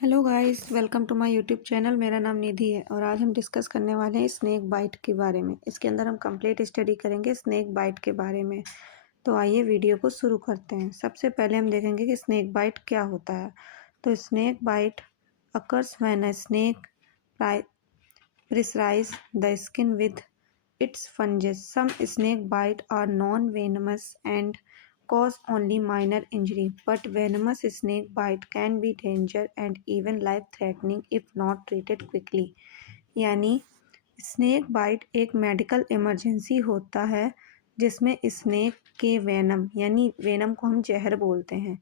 Hello guys, welcome to my YouTube channel. मेरा नाम निधि है और आज हम डिस्कस करने वाले हैं स्नेक बाइट के बारे में। इसके अंदर हम कंप्लीट स्टडी करेंगे स्नेक बाइट के बारे में। तो आइए वीडियो को शुरू करते हैं। सबसे पहले हम देखेंगे कि स्नेक बाइट क्या होता है। तो snake bite occurs when a snake pressurise the skin with its fungus. Some snake bite are non-venomous and cause only minor injury, but venomous snake bite can be dangerous and even life-threatening if not treated quickly. यानी snake bite एक medical emergency होता है जिसमें snake के venom यानी venom को हम जहर बोलते हैं,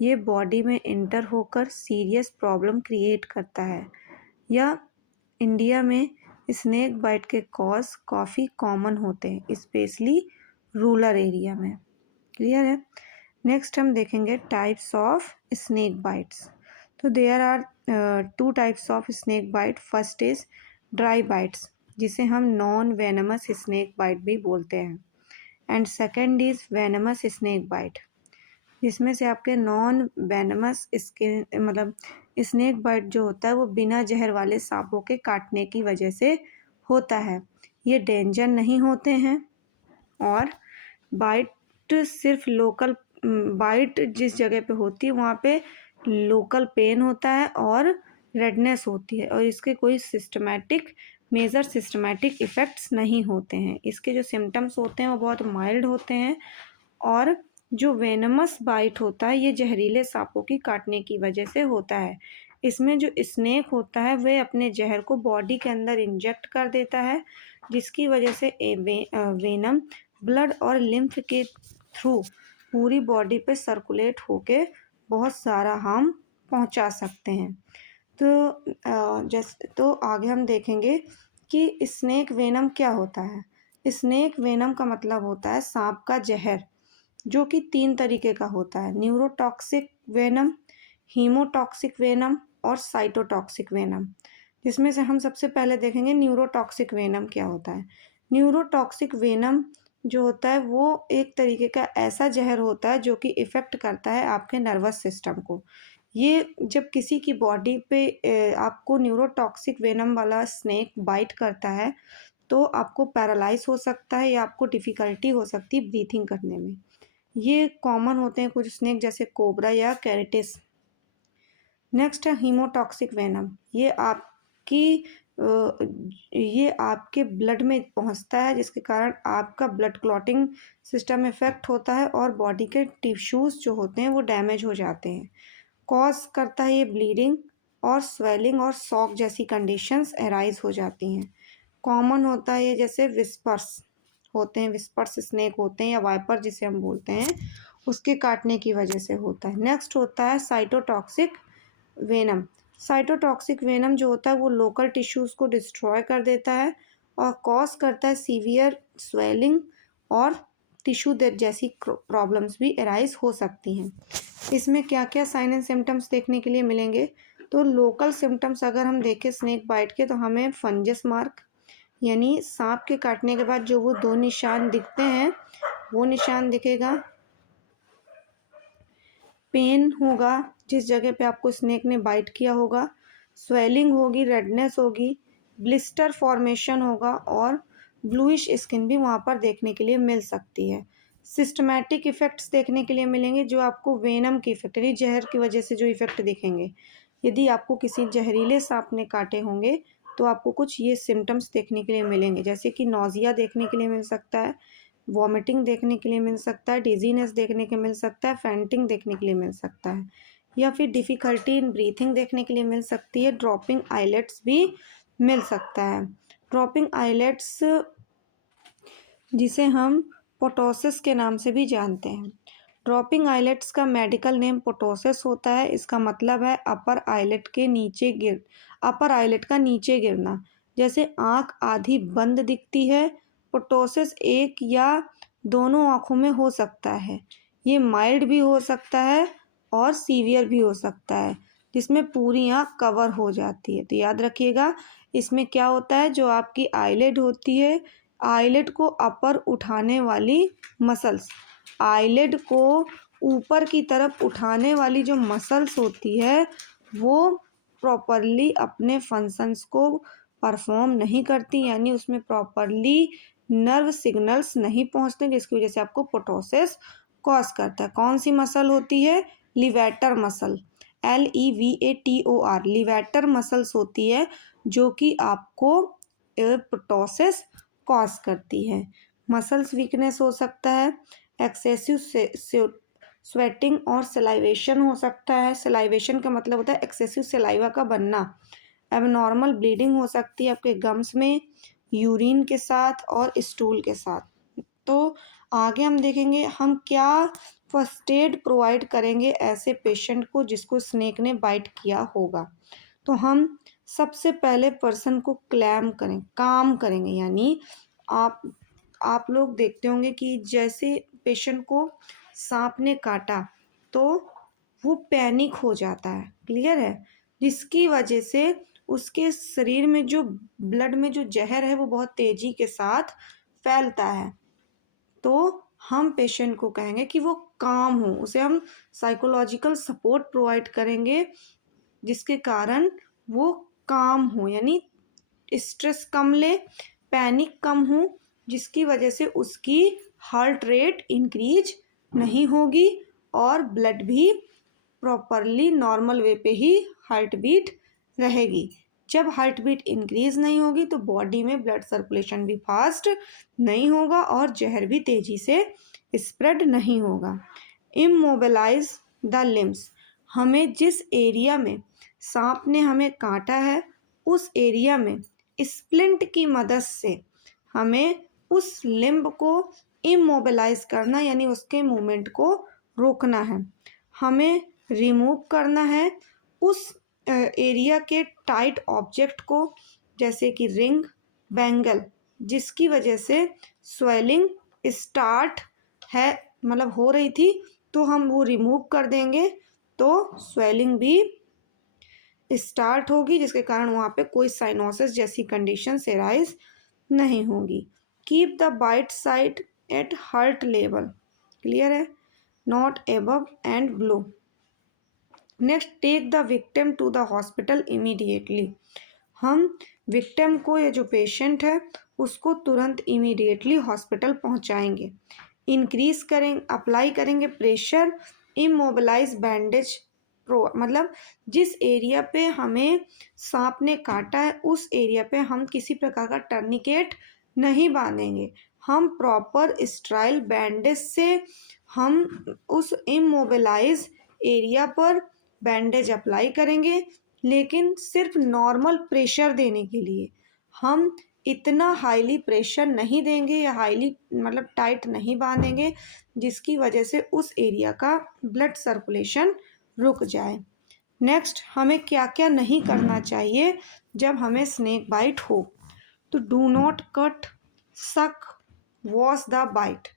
ये बॉडी में इंटर होकर सीरियस प्रॉब्लम क्रिएट करता है। यह इंडिया में स्नेक बाइट के कॉज काफ़ी कॉमन होते हैं, स्पेशली रूरल एरिया में। क्लियर है। नेक्स्ट हम देखेंगे टाइप्स ऑफ स्नेक बाइट्स। तो there are two types of snake bite. First is dry bites, जिसे हम नॉन वेनमस स्नेक बाइट भी बोलते हैं, and second is venomous snake bite, जिसमें से आपके नॉन वेनमस स्किन मतलब स्नेक बाइट जो होता है वो बिना जहर वाले सांपों के काटने की वजह से होता है। ये डेंजर नहीं होते हैं और बाइट सिर्फ लोकल बाइट जिस जगह पे होती है वहाँ पे लोकल पेन होता है और रेडनेस होती है और इसके कोई सिस्टमैटिक इफ़ेक्ट्स नहीं होते हैं। इसके जो सिम्टम्स होते हैं वो बहुत माइल्ड होते हैं और जो वेनमस बाइट होता है ये जहरीले सांपों की काटने की वजह से होता है। इसमें जो स्नेक होता है वह अपने जहर को बॉडी के अंदर इंजेक्ट कर देता है, जिसकी वजह से वेनम ब्लड और लिम्फ के थ्रू पूरी बॉडी पे सर्कुलेट होके बहुत सारा हार्म पहुंचा सकते हैं। तो आगे हम देखेंगे कि स्नेक वेनम क्या होता है। स्नेक वेनम का मतलब होता है सांप का जहर, जो कि 3 तरीके का होता है: न्यूरोटॉक्सिक वेनम, हीमोटॉक्सिक वेनम और साइटोटॉक्सिक वेनम। जिसमें से हम सबसे पहले देखेंगे न्यूरोटॉक्सिक वेनम क्या होता है। न्यूरोटॉक्सिक वेनम जो होता है वो एक तरीके का ऐसा जहर होता है जो कि इफ़ेक्ट करता है आपके नर्वस सिस्टम को। ये जब किसी की बॉडी पे आपको न्यूरोटॉक्सिक वेनम वाला स्नेक बाइट करता है तो आपको पैरालाइज हो सकता है या आपको डिफ़िकल्टी हो सकती है ब्रीथिंग करने में। ये कॉमन होते हैं कुछ स्नेक जैसे कोबरा या कैरेटिस। नेक्स्ट है हीमोटॉक्सिक वेनम। ये आपके ब्लड में पहुंचता है, जिसके कारण आपका ब्लड क्लॉटिंग सिस्टम इफेक्ट होता है और बॉडी के टिश्यूज़ जो होते हैं वो डैमेज हो जाते हैं। कॉज करता है ये ब्लीडिंग और स्वेलिंग और शॉक जैसी कंडीशंस अराइज हो जाती हैं। कॉमन होता है ये जैसे विस्पर्स होते हैं, विस्पर्स स्नेक होते हैं या वाइपर जिसे हम बोलते हैं, उसके काटने की वजह से होता है। नेक्स्ट होता है साइटोटॉक्सिक वेनम। साइटोटॉक्सिक वेनम जो होता है वो लोकल टिश्यूज़ को डिस्ट्रॉय कर देता है और कॉज करता है सीवियर स्वेलिंग और टिश्यू डेथ जैसी प्रॉब्लम्स भी अराइज हो सकती हैं। इसमें क्या क्या साइन एंड सिम्टम्स देखने के लिए मिलेंगे। तो लोकल सिम्टम्स अगर हम देखें स्नेक बाइट के, तो हमें फंजस मार्क यानी सांप के काटने के बाद जो वो 2 निशान दिखते हैं वो निशान दिखेगा। पेन होगा जिस जगह पे आपको स्नेक ने बाइट किया होगा, स्वेलिंग होगी, रेडनेस होगी, ब्लिस्टर फॉर्मेशन होगा और ब्लूइश स्किन भी वहाँ पर देखने के लिए मिल सकती है। सिस्टमैटिक इफ़ेक्ट्स देखने के लिए मिलेंगे जो आपको वेनम की इफ़ेक्ट यानी जहर की वजह से जो इफ़ेक्ट दिखेंगे। यदि आपको किसी जहरीले सांप ने काटे होंगे तो आपको कुछ ये सिम्टम्स देखने के लिए मिलेंगे, जैसे कि नौजिया देखने के लिए मिल सकता है, वॉमिटिंग देखने के लिए मिल सकता है, डिजीनेस देखने के मिल सकता है, फेंटिंग देखने के लिए मिल सकता है या फिर डिफ़िकल्टी इन ब्रीथिंग देखने के लिए मिल सकती है। ड्रॉपिंग आईलेट्स भी मिल सकता है। ड्रॉपिंग आईलेट्स जिसे हम पोटोसिस के नाम से भी जानते हैं। ड्रॉपिंग आईलेट्स का मेडिकल नेम पोटोसिस होता है। इसका मतलब है अपर आईलेट का नीचे गिरना। जैसे आँख आधी बंद दिखती है, पोटोसिस एक या दोनों आँखों में हो सकता है। ये माइल्ड भी हो सकता है और सीवियर भी हो सकता है, जिसमें पूरी आँख कवर हो जाती है। तो याद रखिएगा, इसमें क्या होता है, जो आपकी आईलिड होती है, आईलिड को अपर उठाने वाली मसल्स, आईलिड को ऊपर की तरफ उठाने वाली जो मसल्स होती है वो प्रॉपरली अपने फंक्शंस को परफॉर्म नहीं करती, यानी उसमें प्रॉपरली नर्व सिग्नल्स नहीं पहुंचते, जिसकी वजह से आपको पोटोसिस कॉज करता है। कौन सी मसल होती है? Levator muscle, LEVATOR, levator muscles होती है जो कि आपको पोटोसिस कॉज करती है। मसल्स वीकनेस हो सकता है, एक्सेसिव स्वेटिंग और सलाइवेशन हो सकता है। सलाइवेशन का मतलब होता है एक्सेसिव सलाइवा का बनना। एबनॉर्मल ब्लीडिंग हो सकती है आपके गम्स में, यूरिन के साथ और स्टूल के साथ। तो आगे हम देखेंगे हम क्या फर्स्ट एड प्रोवाइड करेंगे ऐसे पेशेंट को जिसको स्नेक ने बाइट किया होगा। तो हम सबसे पहले पर्सन को काम करेंगे, यानी आप लोग देखते होंगे कि जैसे पेशेंट को सांप ने काटा तो वो पैनिक हो जाता है, क्लियर है, जिसकी वजह से उसके शरीर में जो ब्लड में जो जहर है वो बहुत तेजी के साथ फैलता है। तो हम पेशेंट को कहेंगे कि वो काम हो, उसे हम साइकोलॉजिकल सपोर्ट प्रोवाइड करेंगे जिसके कारण वो काम हो, यानी स्ट्रेस कम ले, पैनिक कम हो, जिसकी वजह से उसकी हार्ट रेट इंक्रीज नहीं होगी और ब्लड भी प्रॉपरली नॉर्मल वे पे ही हार्ट बीट रहेगी। जब हार्ट बीट इंक्रीज नहीं होगी तो बॉडी में ब्लड सर्कुलेशन भी फास्ट नहीं होगा और जहर भी तेजी से स्प्रेड नहीं होगा। इमोबिलाइज द लिम्स, हमें जिस एरिया में सांप ने हमें काटा है उस एरिया में स्प्लिंट की मदद से हमें उस लिम्ब को इमोबिलाइज करना, यानी उसके मूवमेंट को रोकना है। हमें रिमूव करना है उस एरिया के टाइट ऑब्जेक्ट को, जैसे कि रिंग, बैंगल, जिसकी वजह से स्वेलिंग स्टार्ट है मतलब हो रही थी, तो हम वो रिमूव कर देंगे तो स्वेलिंग भी स्टार्ट होगी, जिसके कारण वहाँ पे कोई साइनोसिस जैसी कंडीशन एराइज नहीं होगी। Keep the bite side at heart level, clear है, not above and below. Next, take the victim to the hospital immediately, हम विक्टिम को, या जो पेशेंट है उसको तुरंत इमीडिएटली हॉस्पिटल पहुंचाएंगे। इंक्रीज करें, अप्लाई करेंगे प्रेशर, इमोबिलाइज बैंडेज मतलब जिस एरिया पे हमें सांप ने काटा है उस एरिया पे हम किसी प्रकार का टर्निकेट नहीं बांधेंगे, हम प्रॉपर स्ट्राइल बैंडेज से हम उस इमोबिलाइज एरिया पर बैंडेज अप्लाई करेंगे, लेकिन सिर्फ नॉर्मल प्रेशर देने के लिए। हम इतना हाईली प्रेशर नहीं देंगे या हाईली मतलब टाइट नहीं बांधेंगे जिसकी वजह से उस एरिया का ब्लड सर्कुलेशन रुक जाए। नेक्स्ट, हमें क्या क्या नहीं करना चाहिए जब हमें स्नेक बाइट हो। तो डू नॉट कट, सक, वॉश द बाइट,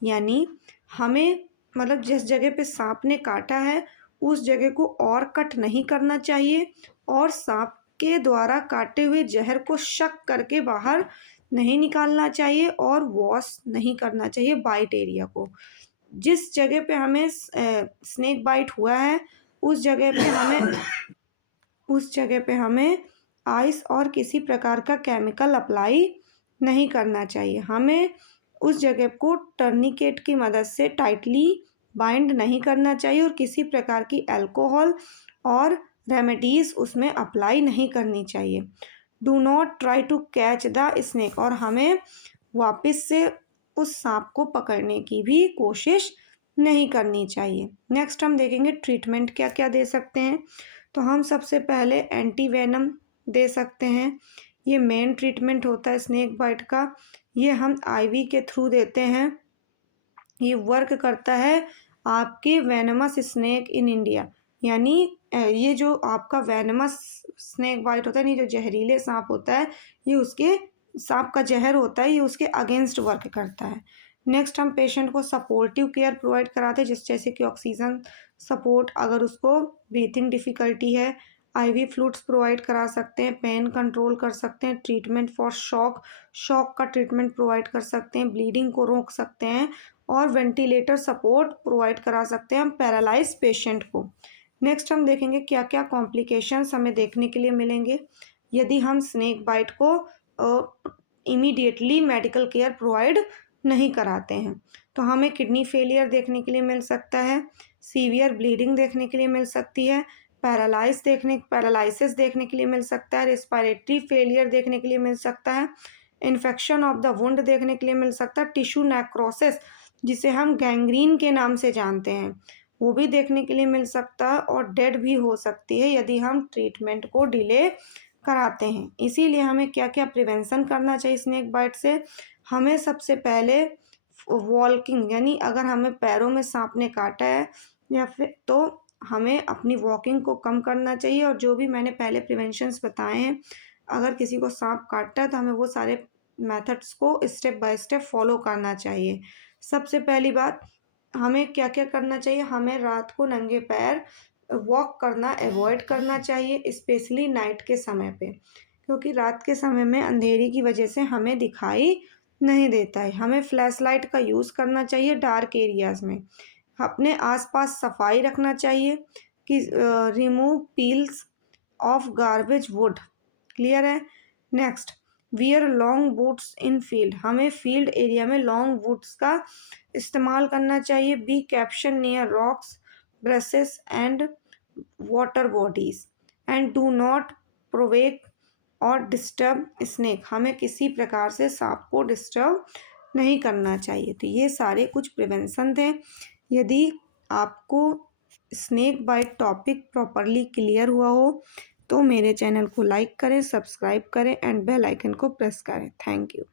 यानी हमें मतलब जिस जगह पे सांप ने काटा है उस जगह को और कट नहीं करना चाहिए और सांप के द्वारा काटे हुए जहर को शक करके बाहर नहीं निकालना चाहिए और वॉश नहीं करना चाहिए बाइट एरिया को। जिस जगह पे हमें स्नेक बाइट हुआ है उस जगह पे हमें आइस और किसी प्रकार का केमिकल अप्लाई नहीं करना चाहिए। हमें उस जगह को टर्निकेट की मदद से टाइटली बाइंड नहीं करना चाहिए और किसी प्रकार की अल्कोहल और रेमेडीज़ उसमें अप्लाई नहीं करनी चाहिए। Do not try to catch the snake, और हमें वापस से उस सांप को पकड़ने की भी कोशिश नहीं करनी चाहिए। नेक्स्ट हम देखेंगे ट्रीटमेंट क्या क्या दे सकते हैं। तो हम सबसे पहले एंटी वेनम दे सकते हैं, ये मेन ट्रीटमेंट होता है स्नेक बाइट का, ये हम IV के थ्रू देते हैं। ये वर्क करता है आपके वेनमस स्नेक इन इंडिया, यानी ये जो आपका वेनमस स्नेक बाइट होता है, नहीं जो जहरीले सांप होता है, ये उसके सांप का जहर होता है, ये उसके अगेंस्ट वर्क करता है। नेक्स्ट, हम पेशेंट को सपोर्टिव केयर प्रोवाइड कराते हैं, जैसे कि ऑक्सीजन सपोर्ट, अगर उसको ब्रीथिंग डिफ़िकल्टी है IV फ्लूइड्स प्रोवाइड करा सकते हैं, पेन कंट्रोल कर सकते हैं, ट्रीटमेंट फॉर शॉक का ट्रीटमेंट प्रोवाइड कर सकते हैं, ब्लीडिंग को रोक सकते हैं और वेंटिलेटर सपोर्ट प्रोवाइड करा सकते हैं हम पैरालाइज पेशेंट को। नेक्स्ट हम देखेंगे क्या क्या कॉम्प्लिकेशंस हमें देखने के लिए मिलेंगे यदि हम स्नेक बाइट को इमीडिएटली मेडिकल केयर प्रोवाइड नहीं कराते हैं। तो हमें किडनी फेलियर देखने के लिए मिल सकता है, सीवियर ब्लीडिंग देखने के लिए मिल सकती है, पैरालिसिस देखने के लिए मिल सकता है, रेस्पिरेटरी फेलियर देखने के लिए मिल सकता है, इन्फेक्शन ऑफ द वुंड देखने के लिए मिल सकता है, टिश्यू नेक्रोसिस जिसे हम गैंग्रीन के नाम से जानते हैं वो भी देखने के लिए मिल सकता है, और डेड भी हो सकती है यदि हम ट्रीटमेंट को डिले कराते हैं। इसीलिए हमें क्या क्या प्रिवेंशन करना चाहिए स्नेक बाइट से। हमें सबसे पहले वॉकिंग, यानी अगर हमें पैरों में सांप ने काटा है या फिर, तो हमें अपनी वॉकिंग को कम करना चाहिए, और जो भी मैंने पहले प्रिवेंशंस बताए हैं, अगर किसी को सांप काटता है तो हमें वो सारे मेथड्स को स्टेप बाय स्टेप फॉलो करना चाहिए। सबसे पहली बात, हमें क्या क्या करना चाहिए, हमें रात को नंगे पैर वॉक करना अवॉइड करना चाहिए, स्पेशली नाइट के समय पे, क्योंकि रात के समय में अंधेरी की वजह से हमें दिखाई नहीं देता है। हमें फ्लैश लाइट का यूज़ करना चाहिए डार्क एरियाज़ में। अपने आसपास सफाई रखना चाहिए कि remove peels of garbage wood, clear है। Next, wear long boots in field, हमें फील्ड एरिया में लॉन्ग बूट्स का इस्तेमाल करना चाहिए। Be caution near rocks, bushes and water bodies, and do not provoke और डिस्टर्ब स्नेक, हमें किसी प्रकार से सांप को डिस्टर्ब नहीं करना चाहिए। तो ये सारे कुछ प्रिवेंशन थे। यदि आपको snake bite topic properly clear हुआ हो तो मेरे चैनल को लाइक करें, सब्सक्राइब करें एंड बेल आइकन को प्रेस करें। Thank you.